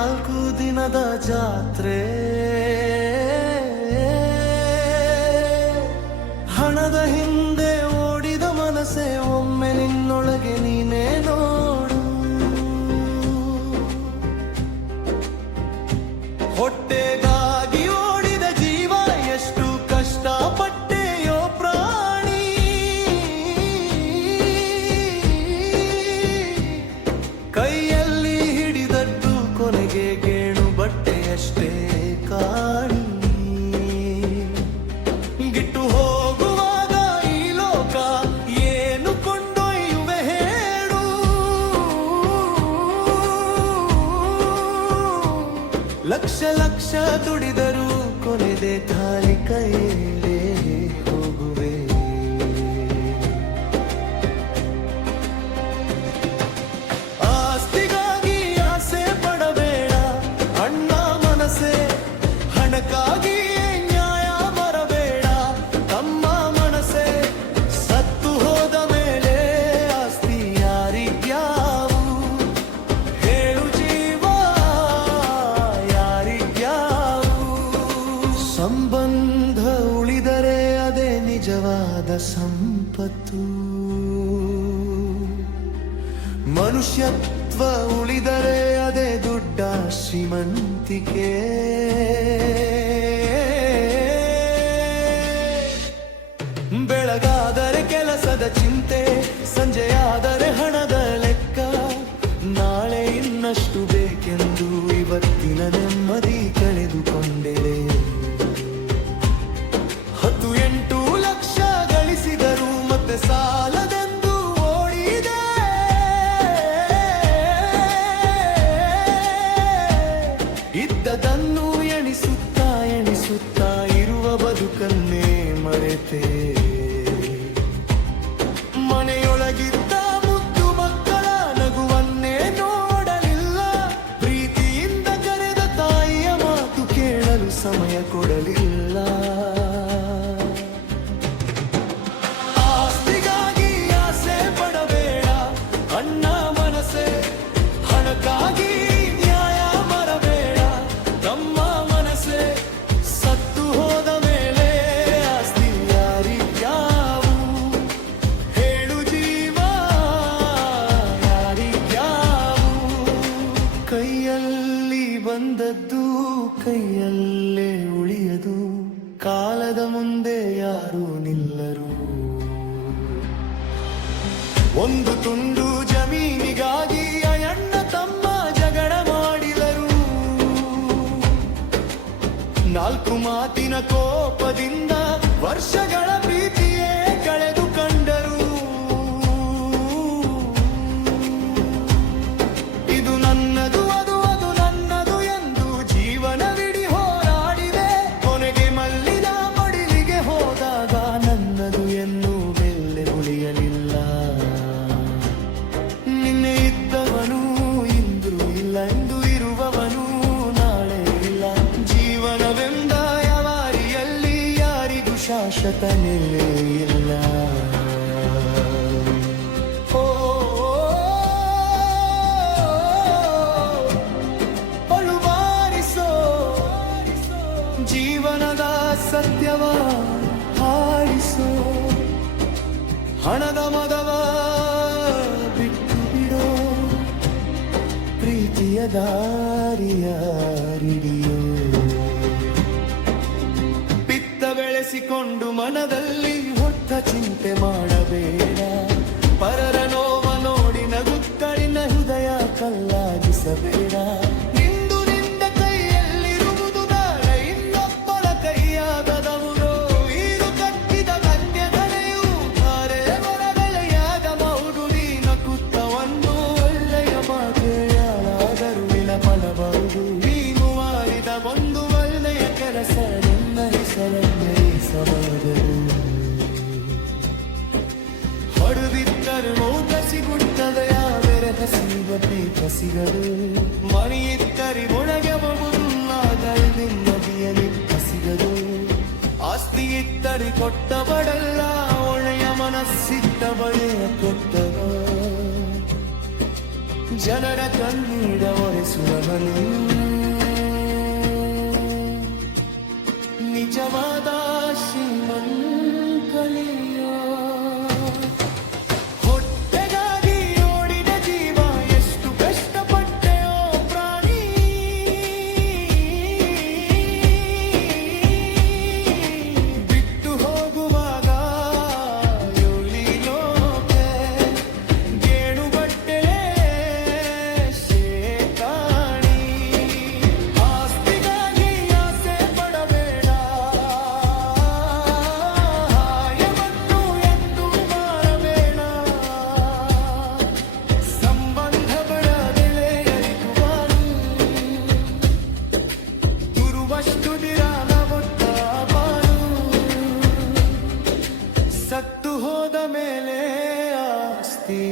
4 ದಿನದ ಜಾತ್ರೆ, ಹಣದ ಹಿಂದೆ ಓಡಿದ ಮನಸ್ಸೆ ಒಮ್ಮೆ ನಿನ್ನೊಳಗೆ ನೀನೇ ನೋಡು. ಹೊಟ್ಟೆಗಾಗಿ ಓಡಿದ ಜೀವ ಎಷ್ಟು ಕಷ್ಟಪಟ್ಟೆಯೋ ಪ್ರಾಣಿ, ಕೈಯಲ್ಲಿ ಹಿಡಿದದ್ದು ಕೊನೆಗೆ ಗೇಣು ಬಟ್ಟೆಯಷ್ಟೇ ಕಾಣಿ. ಗಿಟ್ಟು ಹೋಗುವಾಗ ಈ ಲೋಕ ಏನು ಕೊಂಡೊಯ್ಯುವೆ ಹೇಳು. ಲಕ್ಷ ಲಕ್ಷ ದುಡಿದರೂ ಕೊನೆದೆ ಖಾಲಿ ಕೈಯಲ್ಲೇ ಹೋಗುವೆ. ಆಸ್ತಿಗಾಗಿ ಆಸೆ ಪಡಬೇಡ ಅಣ್ಣ ಮನಸ್ಸೇ, ಹಣಕ್ಕಾಗಿ ನ್ಯಾಯ ಮರಬೇಡ ತಮ್ಮ ಮನಸ್ಸೇ. ಸತ್ತು ಹೋದ ಮೇಲೆ ಆಸ್ತಿ ಯಾರಿಗ್ಯಾವು ಹೇಳು, ಜೀವ ಯಾರಿಗ್ಯಾವು. ಸಂಬಂಧ ಉಳಿದರೆ ಅದೇ ನಿಜವಾದ ಸಂಪತ್ತು, ಮನುಷ್ಯತ್ವ ಉಳಿದರೆ ಅದೇ ದೊಡ್ಡ ಶ್ರೀಮಂತಿಕೆ. ಬೆಳಗಾದರೆ ಕೆಲಸದ ಚಿಂತೆ, ಸಂಜೆಯಾದರೆ ಹಣದ ಲೆಕ್ಕ. ನಾಳೆ ಇನ್ನಷ್ಟು ಬೇಕೆಂದು ಇವತ್ತಿನ ನೆಮ್ಮದಿ ಕಳೆದುಕೊಂಡೆರೆ. 10-8 ಲಕ್ಷ ಗಳಿಸಿದರು ಮತ್ತೆ ಸಾಲದೆಂದು ಓಡಿದೆ. ಇದ್ದದನ್ನು ಎಣಿಸುತ್ತಾ ಎಣಿಸುತ್ತಾ ಇರುವ ಬದುಕನ್ನೇ ಮರೆತೆ. ಮನೆಯೊಳಗಿದ್ದ ಮುದ್ದು ಮಕ್ಕಳ ನಗುವನ್ನೇ ನೋಡಲಿಲ್ಲ, ಪ್ರೀತಿಯಿಂದ ಕರೆದ ತಾಯಿಯ ಮಾತು ಕೇಳಲು ಸಮಯ ಕೊಡಲಿಲ್ಲ. ಆಸ್ತಿಗಾಗಿ ಆಸೆ ಪಡಬೇಡ ಅಣ್ಣ ಮನಸ್ಸೇ, ಹಣಕ್ಕಾಗಿ ನ್ಯಾಯ ಮರಬೇಡ ತಮ್ಮ ಮನಸ್ಸೇ. ಸತ್ತು ಹೋದ ಮೇಲೆ ಆಸ್ತಿ ಯಾರಿಗ್ಯಾವು ಹೇಳು, ಜೀವ ಯಾರಿಗ್ಯಾವು. ಕೈಯಲ್ಲಿ ಬಂದದ್ದು ಕೈಯಲ್ಲೇ ಉಳಿಯದು, ಕಾಲದ ಮುಂದೆ ಯಾರೂ ನಿಲ್ಲರು. ಒಂದು ತುಂಡು ಜಮೀನಿಗಾಗಿ ಅಣ್ಣ ತಮ್ಮ ಜಗಳ ಮಾಡಿದರು. 4 ಮಾತಿನ ಕೋಪದಿಂದ ವರ್ಷಗಳ ಪ್ರೀತಿಯೇ ಕಳೆದು ಕಂಡರು. ಇದು ನನ್ನದು ಅದು ನನ್ನದು ಎಂದು ಜೀವನವಿಡೀ ಹೋರಾಡಿದೆ. ಕೊನೆಗೆ ಮಲ್ಲಿನ ಮಡಿಲಿಗೆ ಹೋದಾಗ ನನ್ನದು ಎನ್ನು ಬೆಲೆ ಉಳಿಯಲಿಲ್ಲ. ನಿನ್ನೆ ಇದ್ದವನು ಇಂದು ಇಲ್ಲ, ಇಂದು ಇರುವವನು ನಾಳೆ ಇಲ್ಲ. ಜೀವನವೆಂದ ಯಾವಾರಿಯಲ್ಲಿ ಯಾರಿಗೂ ಶಾಶ್ವತನೇ ಇಲ್ಲ. ಓ ಬಾರಿಸೋ ಜೀವನದ ಸತ್ಯವ ಹಾಡಿಸೋ. ಹಣದ ಮದವ ಬಿಟ್ಟು ಬಿಡೋ, ಪ್ರೀತಿಯ ದಾರಿಯ ಹಿಡಿಯೋ. ಪಿತ್ತ ಬೆಳೆಸಿಕೊಂಡು ಮನದಲ್ಲಿ ಹೊತ್ತ ಚಿಂತೆ ಮಾಡಬೇಡ. ಪರರ ನೋವ ನೋಡಿ ನಗುತ್ತಳಿನ ಹೃದಯ ಕಲ್ಲಾಗಿಸಬೇಡ. ನಿಂದು ನಿಂದ ಕೈಯಲ್ಲಿರುವುದು ನಾಳೆ ಇನ್ನೊಬ್ಬರ ಕೈಯಾಗದವರು. ಈರು ಕಟ್ಟಿದ ಕನ್ಯೆಗಳೆಯೂ ಧಾರೆ ಹೊರಗಳೆಯಾಗಬಹುದು. ನೀ ನಗುತ್ತವನ್ನು ಒಳ್ಳೆಯ ಮಾತೆಯಾಳಾದರೂ ಫಲಬಹುದು. ನೀನು ಮಾಡಿದ ಒಂದು ಒಳ್ಳೆಯ ಕೆಲಸ ನಿನ್ನ ಹೆಸರನ್ನೇ ಹೊಡೆದಿದ್ದರು ಮೌತ ಸಿಗುತ್ತದೆ, ಆದರೆ ಹಸಿವ ಪ್ರೀತ ಸಿಗದು. ಮಣಿಯಿತ್ತರಿ ಒಣಗಬಹುದು, ಆದರೆ ನೆಮ್ಮದಿಯಲ್ಲಿ ಹಸಿಗದು. ಆಸ್ತಿ ಇತ್ತರಿ ಕೊಟ್ಟವಡಲ್ಲ, ಒಳ್ಳೆಯ ಮನಸ್ಸಿದ್ದ ಬಳೆಯ ಕೊಟ್ಟವ. ಜನರ ಕಣ್ಣೀರ ಒರೆಸುವವನು ನಿಜವಾದ ಶ್ರೀಮಂತನೆಯ ಹೊಟ್ಟೆಗಾಗಿ ಓಡಿದ ಜೀವ ಎಷ್ಟು ಕಷ್ಟಪಟ್ಟೆಯೋ ಪ್ರಾಣಿ ಬಿಟ್ಟು ಹೋಗುವಾಗ ಯೋಳಿ ಲೋಕೆ ಗೇಣು ಬಟ್ಟೆಲೆ ಶೇತಾಣಿ ಆಸ್ತಿಗಾಗಿ ಆಸೆ ಪಡಬೇಡ ಯಾವತ್ತೂ ಎಂದು ಮಾರಬೇಡ ಸಂಬಂಧಗಳ ಬೆಲೆ ಅರಿತುವಾರು ತುರುವಷ್ಟು ದಿನ ನವತ್ತ ಬಾರು ಸತ್ತು ಹೋದ ಮೇಲೆ ಆಸ್ತಿ